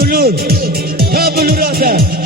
Bulur. Ha bulur ata.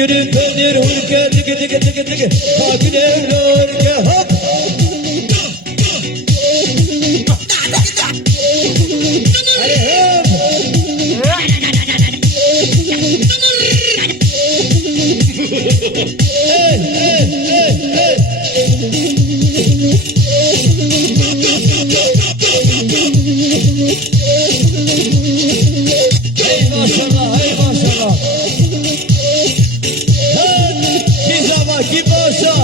Gülüm peynir hurke dige Hakin evlorke hop Hadi hop Hey maşallah hey maşallah Kim varsa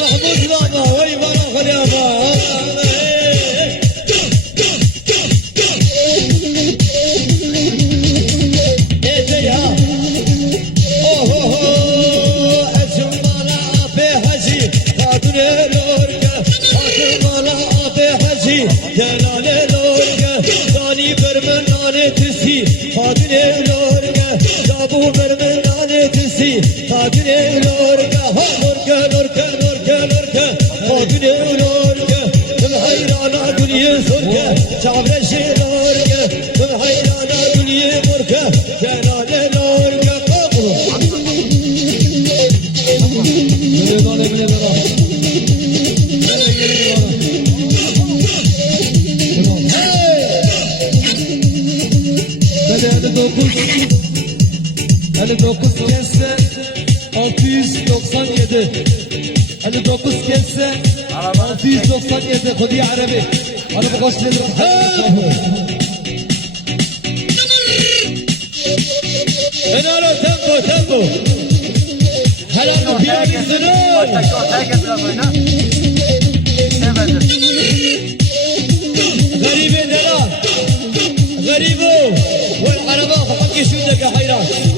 Mahmud baba vay bana kıyama Ece ya Oho Ecumala afe hacı Kadın elorga Akımala afe hacı Celal elorga Dani vermen lanetisi Kadın elorga Dabu vermen lanetisi Kadın evlorga Lorga Kadın evlorga Kıl hayrana gülye sorga Çavreşi lorga Kıl hayrana gülye morga Celale lorga Kabru Gülye bana gülye bana Hadi 9 kesse 697 59 kesse 697 خدي عربي انا بغش هلا تمبو هلا نبيع الزنون غريبين هلا غريبو والعربة حقي شو دك حيران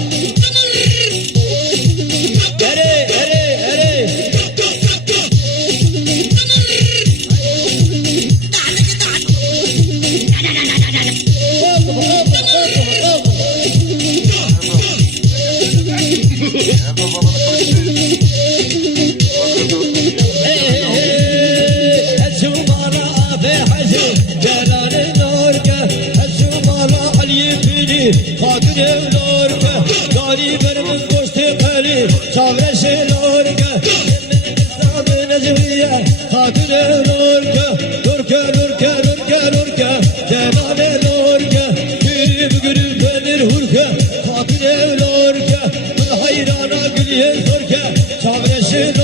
Kadın evlorga Dani verimiz koştu kali Çavreşi lorga Sabı necmiye Kadın evlorga Lurka Celale lorga Gülüm peynir hurka Kadın evlorga Hayrana gülye zorga Çavreşi lorga